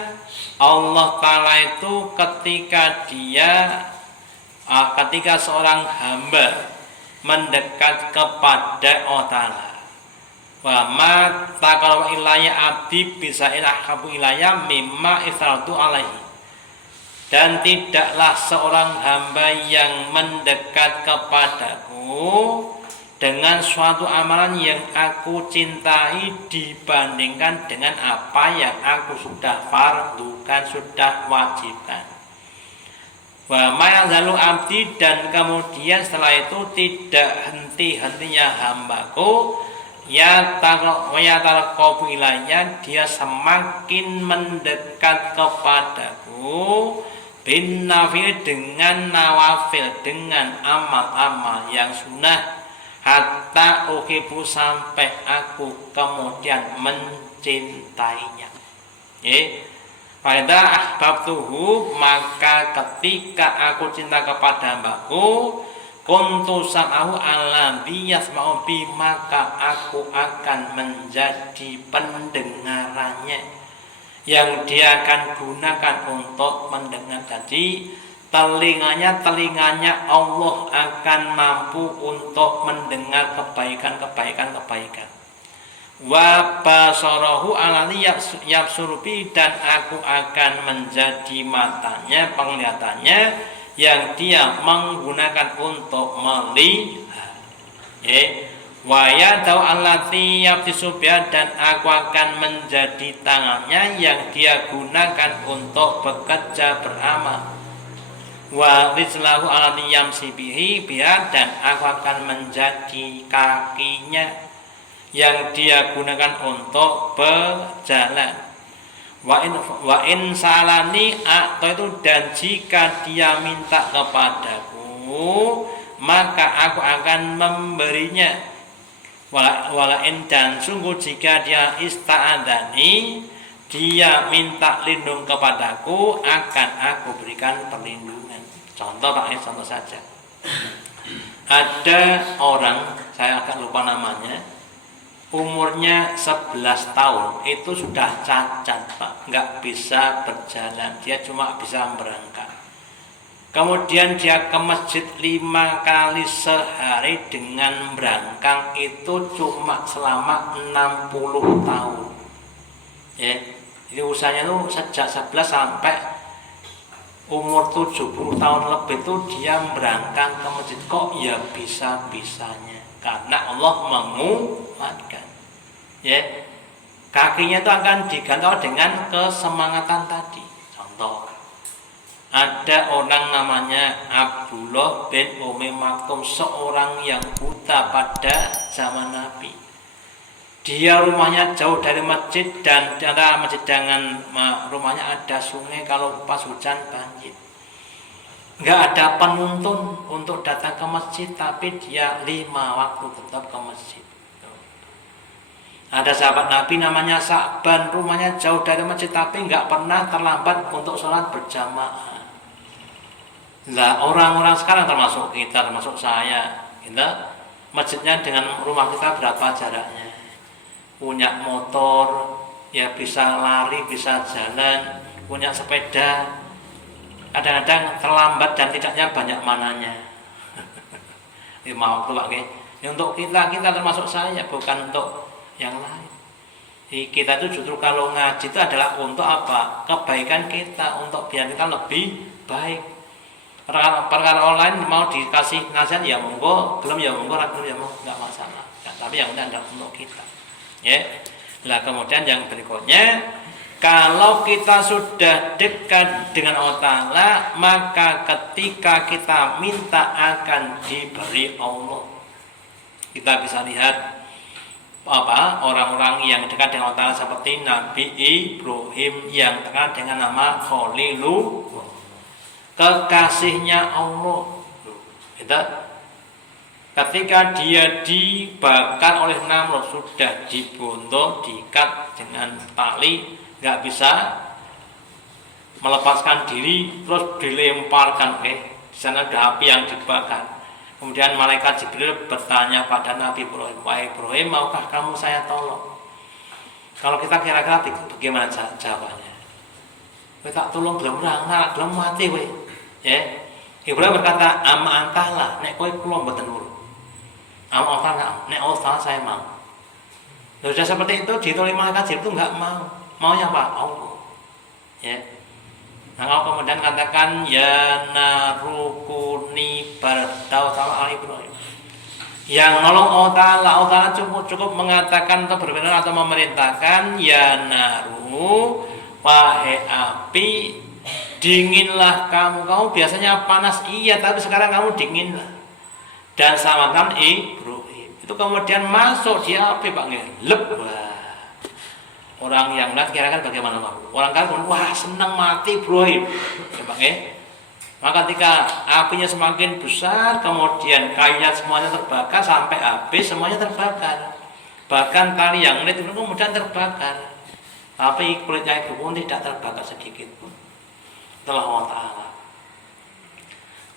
Allah Ta'ala itu ketika seorang hamba mendekat kepada Allah Ta'ala, wa ma taqarraba ilayya abdi bisa ilahhabu ilayya mimma iftaratu alaihi, dan tidaklah seorang hamba yang mendekat kepadaku dengan suatu amalan yang aku cintai dibandingkan dengan apa yang aku sudah fardukan, sudah wajibkan. Wa mayazalu abdi, dan kemudian setelah itu tidak henti-hentinya hambaku ya tarqabu ilayya, dia semakin mendekat kepadaku bin nafil, dengan nawafil, dengan amal-amal yang sunnah, hatta uhibu, sampai aku kemudian mencintainya. Pada ahbabtuhu, maka ketika aku cinta kepada hambaku, kuntu sam'ahu alladzi yasma'u bi, maka aku akan menjadi pendengarannya yang dia akan gunakan untuk mendengar. Jadi telinganya Allah akan mampu untuk mendengar kebaikan. Wa basarahu alladzi yabsurubi, dan aku akan menjadi matanya, penglihatannya yang dia menggunakan untuk melihat. Wa yadau allati yabtisu biha, dan aku akan menjadi tangannya yang dia gunakan untuk bekerja, beramal. Wa rijlahu allati yamsi biha, dan aku akan menjadi kakinya yang dia gunakan untuk berjalan. Wa in salani atau, dan jika dia minta kepadaku, maka aku akan memberinya. Walain, dan sungguh jika dia ista'adani, dia minta lindung kepadaku, akan aku berikan perlindungan. Contoh saja. Ada orang, saya agak lupa namanya, umurnya 11 tahun, itu sudah cacat Pak, nggak bisa berjalan, dia cuma bisa merangkak. Kemudian dia ke masjid 5 kali sehari dengan merangkak, itu cuma selama 60 tahun. Jadi usianya itu sejak 11 sampai umur 70 tahun lebih itu dia merangkak ke masjid. Kok ya bisa-bisanya? Karena Allah menguatkan. kakinya itu akan digantung dengan kesemangatan tadi. Contoh, ada orang namanya Abdullah bin Umi Maktum, seorang yang buta pada zaman Nabi. Dia rumahnya jauh dari masjid, dan di antara masjid dengan rumahnya ada sungai. Kalau pas hujan banjir, nggak ada penuntun untuk datang ke masjid, tapi dia 5 waktu tetap ke masjid. Ada sahabat Nabi namanya Sa'ban, rumahnya jauh dari masjid tapi nggak pernah terlambat untuk sholat berjamaah. Lah orang-orang sekarang termasuk kita, termasuk saya, kita masjidnya dengan rumah kita berapa jaraknya? Punya motor, ya bisa lari, bisa jalan, punya sepeda, kadang-kadang terlambat dan tidaknya banyak mananya. 5 waktu Pak. Ini untuk kita termasuk saya, bukan untuk yang lain. Jadi kita itu justru kalau ngaji itu adalah untuk apa? Kebaikan kita, untuk biar kita lebih baik. Perkara online mau dikasih nasihat ya monggo, belum ya monggo, belum ya monggo, nggak masalah. Ya, tapi yang penting adalah untuk kita. Ya. Nah, kemudian yang berikutnya, kalau kita sudah dekat dengan Allah Ta'ala, maka ketika kita minta akan diberi Allah. Kita bisa lihat orang-orang yang dekat dengan Allah Ta'ala seperti Nabi Ibrahim yang terkenal dengan nama Khalilullah, kekasihnya Allah. Ketika dia dibakar oleh Namrud, sudah dibunuh, diikat dengan tali, nggak bisa melepaskan diri, terus dilemparkan di sana ada api yang dibakar. Kemudian malaikat Jibril bertanya pada Nabi Ibrahim, "Wahai Ibrahim, maukah kamu saya tolong?" Kalau kita kira-kira bagaimana jawabannya? "Kowe tak tolong gelem ora, gelem mati kowe." Ya. Ibrahim berkata, "Ama antahlah, nek kowe kula mboten nurut. Ama antahlah, nek Allah saya mau." Sudah seperti itu ditolong malaikat Jibril itu enggak mau. Maunya apa? Allah. Ya. Nah, kalau kemudian katakan ya narukuni bardau sama Ibrahim. Yang nolong Allah Ta'ala cukup mengatakan atau berbenar atau memerintahkan ya naru, wahai api, dinginlah kamu. Kamu biasanya panas, iya, tapi sekarang kamu dinginlah. Dan selamatkan Ibrahim. Itu kemudian masuk di api, Pak. Lep. Orang yang lihat kira-kira bagaimana Pak? Orang kan wah senang mati Ibrahim. Ya, Pak, Maka ketika apinya semakin besar, kemudian kayunya semuanya terbakar sampai habis, semuanya terbakar. Bahkan tali yang lihat itu kemudian terbakar. Tapi kulitnya itu pun tidak terbakar sedikit pun. Itulah Allah Ta'ala.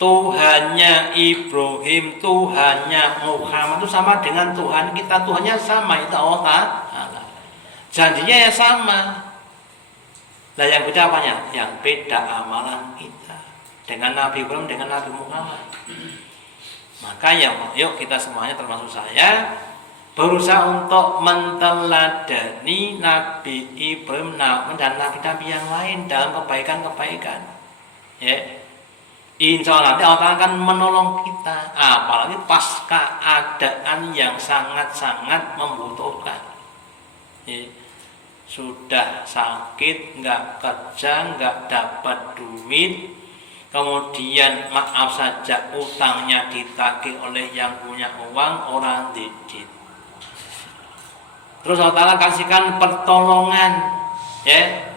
Tuhannya Ibrahim, Tuhannya Muhammad itu sama dengan Tuhan kita. Tuhannya sama, itu Allah Ta'ala. Janjinya ya sama. Nah yang beda apanya? Yang beda amalan kita dengan Nabi Ibrahim, dengan Nabi Muhammad. Maka ya, yuk kita semuanya termasuk saya berusaha untuk menteladani Nabi Ibrahim dan Nabi-Nabi yang lain dalam kebaikan-kebaikan. Ya, insya Allah nanti Allah akan menolong kita, apalagi pas keadaan yang sangat-sangat membutuhkan. Ya, sudah sakit, nggak kerja, nggak dapat duit, kemudian maaf saja utangnya ditagih oleh yang punya uang, orang didit. Terus Allah Ta'ala kasihkan pertolongan, ya.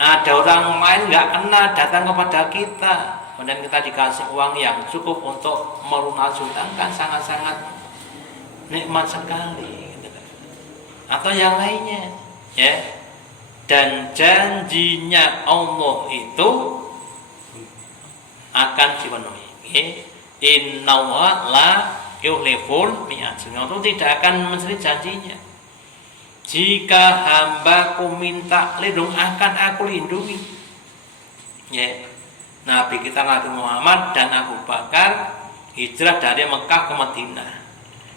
Ada orang lain nggak kena datang kepada kita, kemudian kita dikasih uang yang cukup untuk melunasi utang, kan sangat-sangat nikmat sekali. Atau yang lainnya. Ya, dan janjinya Allah itu akan dipenuhi. Innallaha la yukhliful mi'ad. Itu tidak akan menyelesaikan janjinya. Jika hambaku minta lindung, akan aku lindungi. Ya, Nabi kita Nabi Muhammad dan Abu Bakar hijrah dari Mekah ke Madinah,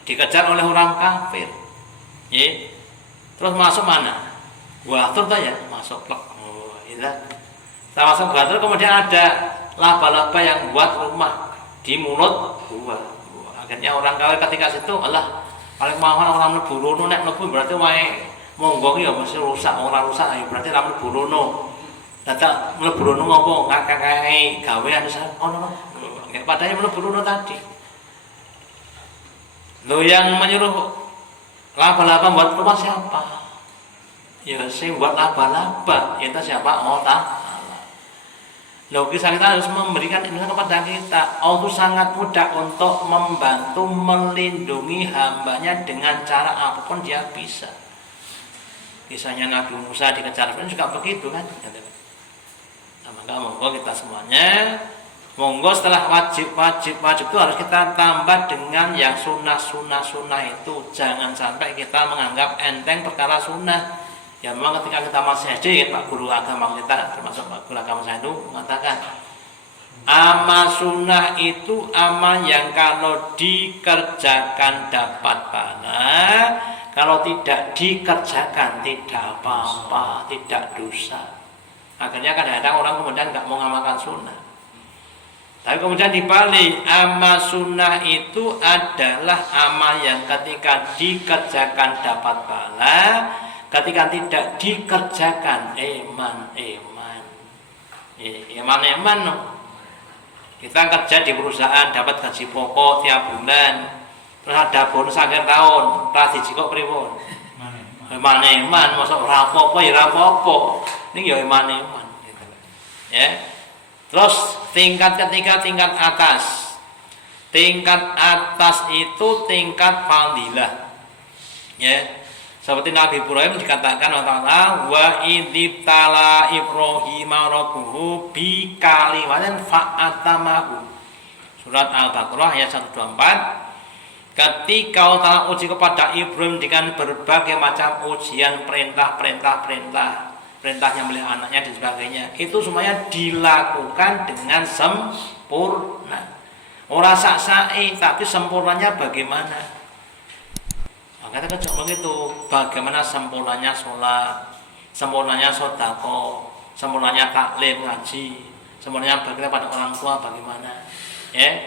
dikejar oleh orang kafir. Ya. Terus masuk mana? Ghatur ya, masuk plek. Oh, iya. Kita masuk Ghatur, kemudian ada laba-laba yang buat rumah di mulut gua. Akhirnya orang kafir ketika situ, Allah paling mahal orang mlebu rono, nek mlebu berarti wae Monggo ki ya mesti rusak, ora rusak ya berarti ra mlebu rono. Dadak mlebu rono ngopo ngakak-ngakake gawean ono. Padahal mlebu rono tadi. Lo yang menyuruh laba-laba buat rumah siapa? Ya sing buat laba-laba itu siapa? Allah. Loh, kita harus memberikan ilmu kepada kita. Allah sangat mudah untuk membantu melindungi hambanya dengan cara apapun dia bisa. Kisahnya Nabi Musa dikejar Fir'aun juga begitu kan? Nah, maka monggo kita semuanya, monggo setelah wajib itu harus kita tambah dengan yang sunnah itu. Jangan sampai kita menganggap enteng perkara sunnah. Ya memang ketika kita masih SD, Pak Guru agama kita, termasuk Pak Guru agama saya itu mengatakan amal sunnah itu amal yang kalau dikerjakan dapat pahala, kalau tidak dikerjakan tidak apa-apa, tidak dosa. Akhirnya kadang-kadang orang kemudian nggak mau ngamalkan sunnah. Tapi kemudian dibalik, amal sunnah itu adalah amal yang ketika dikerjakan dapat pahala, ketika tidak dikerjakan eman. No. Kita kerja di perusahaan dapat gaji pokok tiap bulan, terus ada bonus akhir tahun, pas dijikok pripun? Eman, masuk rapopo ya rapopo. Ini ya eman. Gitu. Ya. Terus tingkat ketiga tingkat atas. Tingkat atas itu tingkat fadilah. Ya. Seperti Nabi Ibrahim dikatakan Allah wa idibtala Ibrahim rabbuhu bi kalimatin fa'atamahu. Surat Al-Baqarah ayat 124. Ketika Allah uji kepada Ibrahim dengan berbagai macam ujian perintahnya melihat anaknya dan sebagainya, itu semuanya dilakukan dengan sempurna. Ora sak-sae tapi sempurnanya bagaimana? Kita coba begitu, bagaimana sempurnanya sholat, sempurnanya sodako, sempurnanya taklim ngaji, sempurnanya bagaimana pada orang tua bagaimana, ya.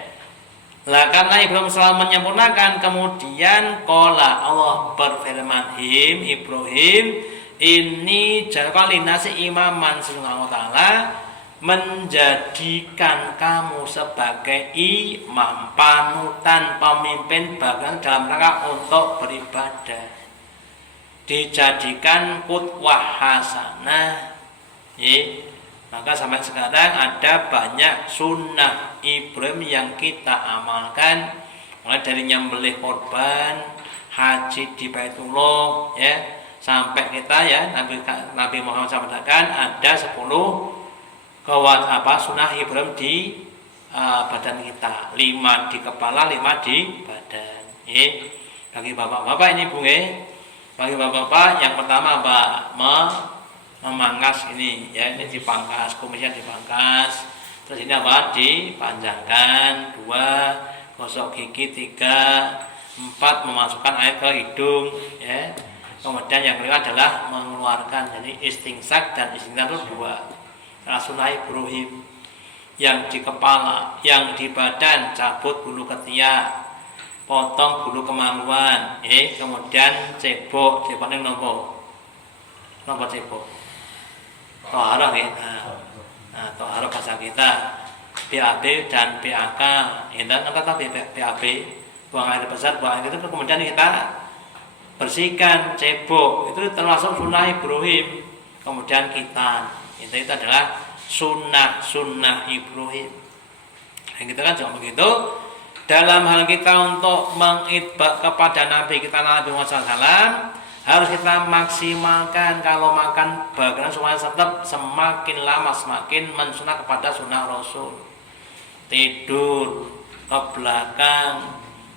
Lah karena Ibrahim selalu menyempurnakan, kemudian qala Allah berfirman Ibrahim ini jalqa linasi imaman subhanahu wa ta'ala, menjadikan kamu sebagai imam, panutan, pemimpin bahkan dalam rangka untuk beribadah, dijadikan qudwah hasanah. Maka sampai sekarang ada banyak sunnah Ibrahim yang kita amalkan, mulai dari nyembelih korban, haji di Baitullah, ya, sampai kita ya Nabi Muhammad sampaikan ada 10 sunnah Ibrahim di badan kita, 5 di kepala, 5 di badan. Bagi bapak-bapak ini bagi bapak-bapak yang pertama memangkas ini, ya, ini dipangkas, kumisnya dipangkas. Terus ini dipanjangkan, 2 gosok gigi, 3 4 memasukkan air ke hidung, ya. Kemudian yang kelima adalah mengeluarkan, jadi istingsak dan istinsak itu 2. Sunnah Ibrahim yang di kepala, yang di badan cabut bulu ketiak, potong bulu kemaluan, kemudian cebok ini nopo cebok, toharah ya, toharah bahasa kita, BAB dan BAK, dan kata BAB, buang air besar, buang air itu kemudian kita bersihkan cebok, itu termasuk sunnah Ibrahim. Kemudian kita itu adalah sunnah Ibrahim. Dan kita kan juga begitu dalam hal kita untuk mengitba kepada Nabi kita Nabi Muhammad SAW, harus kita maksimalkan. Kalau makan bagaimana supaya tetap semakin lama semakin mensunah kepada sunnah Rasul. Tidur ke belakang,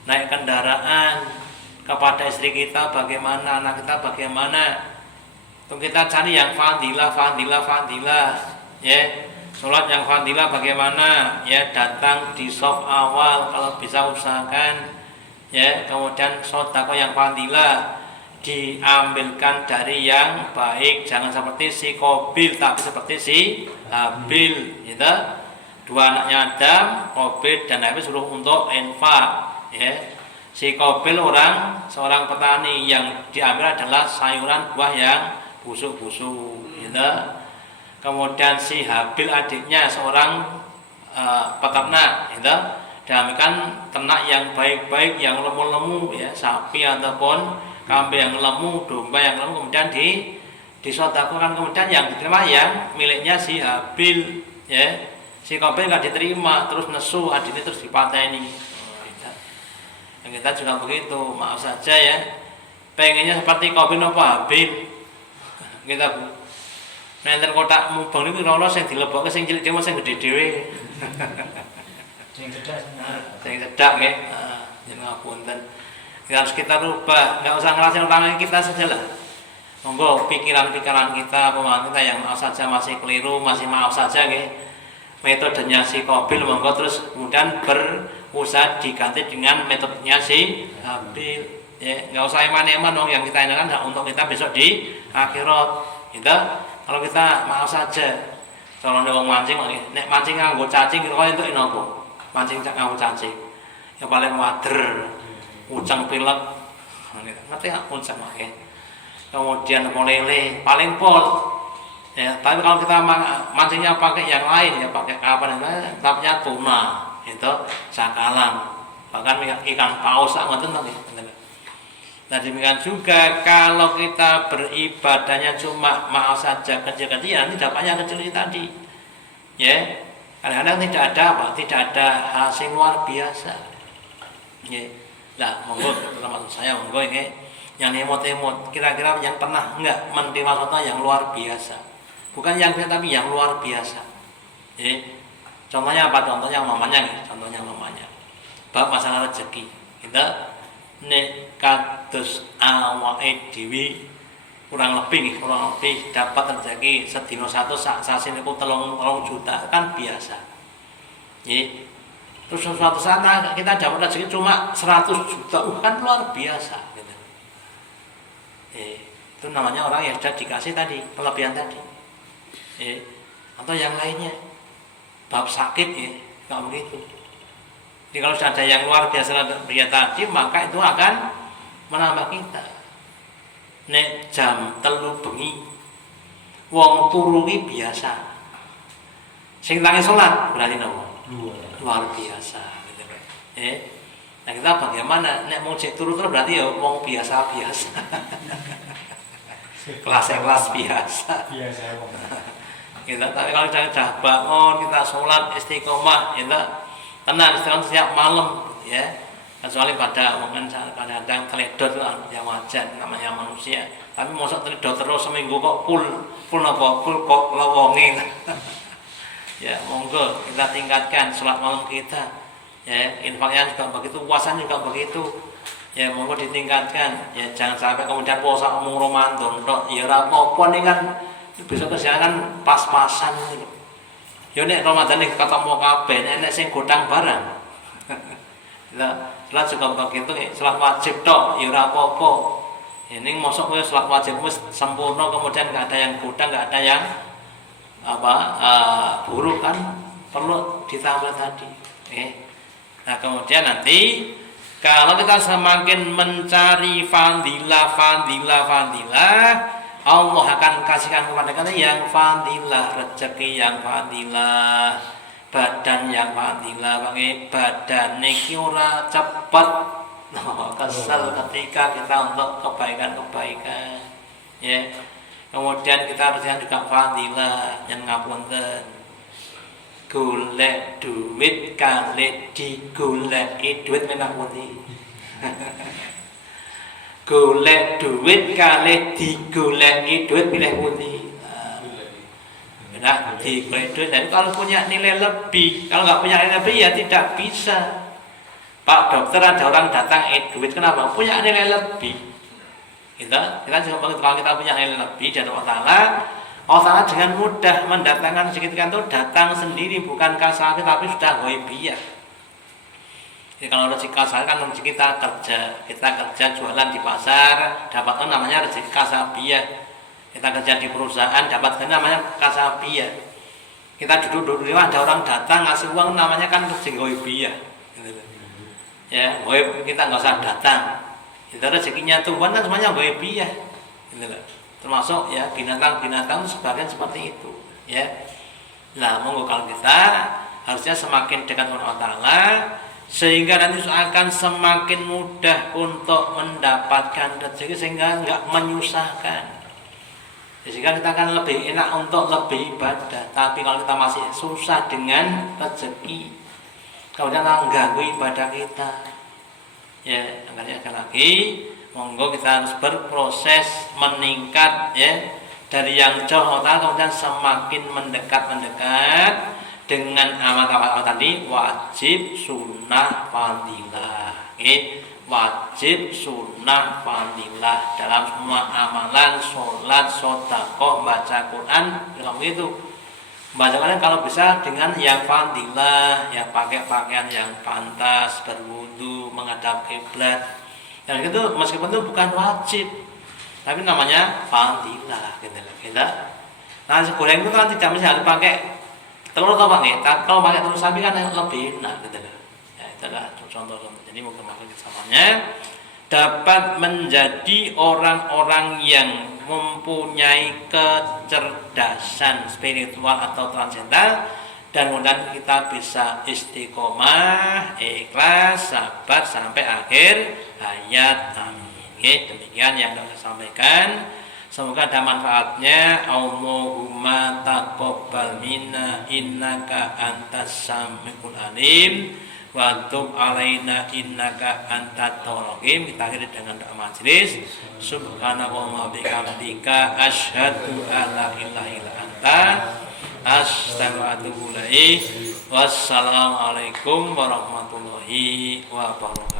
naik kendaraan, kepada istri kita bagaimana, anak kita bagaimana. Untuk kita cari yang fadilah, ya. Sholat yang fadilah bagaimana, ya, datang di shaf awal kalau bisa usahakan, ya. Kemudian sedekah yang fadilah diambilkan dari yang baik, jangan seperti si Qabil tapi seperti si Habil, gitu. 2 anaknya Adam, Qabil dan Habil suruh untuk infak, ya. Si Qabil seorang petani, yang diambil adalah sayuran buah yang busuk-busuk, gitu. Kemudian si Habil adiknya seorang peternak, gitu. Diambilkan ternak yang baik-baik, yang lemu-lemu, ya, sapi ataupun kambing yang lemu, domba yang lemu, kemudian disodakokan, kemudian yang diterima yang miliknya si Habil, ya. Si Qabil nggak diterima, terus nesu adiknya, terus dipateni. Kita juga begitu, maaf saja ya, pengennya seperti Qabil apa Habil. Kita nenten kotak mubeng niku ora sing dilebokke sing cilik dhewe sing gedhe dhewe. Sing cedak nggih. Jeneng ngapunten. Harus kita rubah, enggak usah ngerasain orang kita saja lah. Monggo pikiran-pikiran kita, pemahaman kita yang maaf saja masih keliru, masih maaf saja nggih. Metodenya si Qabil monggo terus kemudian berusaha diganti dengan metodenya si Habil, ya. Nggak usah eman-eman dong, yang kita enakan untuk kita besok di akhirat, gitu. Kalau kita maaf saja, kalau nek mancing, nek mancing nganggo cacing, kok entuk napa? Mancing nganggo cacing, yang paling wader, ucang pilek, ngerti nggak ucang ya? Kemudian lele, paling pol. Ya, tapi kalau kita mancingnya pakai yang lain, ya pakai apa namanya, tapnya tuna, itu sakalang, bahkan ikan paus sama tenang. Nah demikian juga kalau kita beribadahnya cuma maaf saja kecil-kecil, nanti dapatnya kecil tadi, ya. Kadang-kadang tidak ada apa, tidak ada hasil luar biasa. Ya, nah monggo termasuk saya monggo ini yang emot-emot, kira-kira yang pernah enggak menerima sesuatu yang luar biasa. Bukan yang biasa tapi yang luar biasa. Jadi, contohnya apa? Contohnya mamanya nih. Contohnya mamanya. Bab masalah rezeki. Kita nek kados awake dhewe kurang lebih dapat rezeki sedina satu sasi niku 3 juta kan biasa. Jadi, terus suatu saat kita dapat rezeki cuma 100 juta, kan luar biasa. Gitu. Itu namanya orang yang sudah dikasih tadi kelebihan tadi. Atau yang lainnya bab sakit, ya nggak begitu. Jadi kalau sudah ada yang luar biasa tadi, maka itu akan menambah kita. Nek jam 3 bengi wong turu ki biasa, sing tangi sholat berarti napa? Luar biasa, gitu. Nah kita bagaimana? Nek mau cek turu terus berarti ya wong biasa-biasa. Kelas biasa. Gitu. Tapi kalau kita sudah bangun, kita sholat istiqomah, gitu, tenang istiqomah setiap malam, ya. Kecuali pada mungkin kadang-kadang teledot lah, yang wajar namanya manusia. Tapi mosok teledot terus seminggu kok full kok lowongi. Ya monggo kita tingkatkan sholat malam kita, ya. Infaknya juga begitu, puasanya juga begitu. Ya monggo ditingkatkan, ya jangan sampai kemudian puasa mung Ramadan tok, ya ora apa-apa ning kan besok kesiangan pas-pasan gitu. Ya nek Ramadan iki ketemu kabeh, nek sing godang barang. Lah, salat juga begitu nih, salat wajib tok, ya ora apa-apa. Ya ning mosok kowe salat wajib wis sempurna kemudian enggak ada yang godang, enggak ada yang buruk kan, perlu ditambah tadi. Nah, kemudian nanti kalau kita semakin mencari fadilah, Allah akan kasihkan kepada kita yang fadilah, rezeki yang fadilah, badan yang fadilah. Bagi badan niki ora cepet kesel ketika kita untuk kebaikan, ya. Kemudian kita harus juga fadilah yang ngapunten. Golek duit kali digoleki duit menak pundi. Golek duit kali digoleki duit pilih pundi. Nah, digolek duit, dan kalau punya nilai lebih, kalau nggak punya nilai lebih ya tidak bisa. Pak dokter, ada orang datang duit, kenapa? Punya nilai lebih. Kita juga kalau kita punya nilai lebih dan Allah Ta'ala dengan mudah mendatangkan rezeki itu datang sendiri, bukan kasih tapi sudah ghaibiyah. Jadi kalau rezeki kasih kan rezeki kita kerja jualan di pasar, dapatkan namanya rezeki kasabiyah. Kita kerja di perusahaan, dapatkan namanya kasabiyah. Kita duduk di rumah, ada orang datang ngasih uang, namanya kan rezeki ghaibiyah. Ya, gaib kita nggak usah datang. Itu rezekinya Tuhan kan semuanya gaibiyah. Gitu loh. Termasuk ya binatang-binatang sebagian seperti itu, ya. Nah, monggo kalau kita harusnya semakin dekat dengan Allah Ta'ala, sehingga nanti akan semakin mudah untuk mendapatkan rezeki sehingga nggak menyusahkan. Sehingga kita akan lebih enak untuk lebih ibadah. Tapi kalau kita masih susah dengan rezeki, kemudian mengganggu ibadah kita, ya sekali lagi monggo kita harus berproses meningkat, ya, dari yang jauh kemudian semakin mendekat dengan amal-amal tadi, wajib, sunnah, fadilah. Okay? Wajib, sunnah, fadilah dalam semua amalan, sholat, sedekah, baca Quran, seperti itu. Baca Quran kalau bisa dengan yang fadilah, ya pakai pakaian yang pantas, berwudu, menghadap kiblat. Yang itu meskipun itu bukan wajib, tapi namanya fadilah, gitu. Kita nasi goreng itu kan tidak mesti harus pakai telur atau pakai. Kalau pakai telur sapi kan lebih enak, gitu. Ya, itulah contoh-contoh. Jadi mungkin kesamanya dapat menjadi orang-orang yang mempunyai kecerdasan spiritual atau transendental, dan kemudian kita bisa istiqomah, ikhlas, sabar sampai akhir hayat. Amin. Oke, demikian yang saya sampaikan. Semoga ada manfaatnya. Allahumma taqabbal minna innaka antas samiul alim wa tub alaina innaka antat tawwabur rahim. Kita akhiri dengan doa majelis. Subhanallah wa bihamdika asyhadu an la ilaha illa anta astaghfiruka wa atubu ilaik. Wassalamualaikum warahmatullahi wabarakatuh.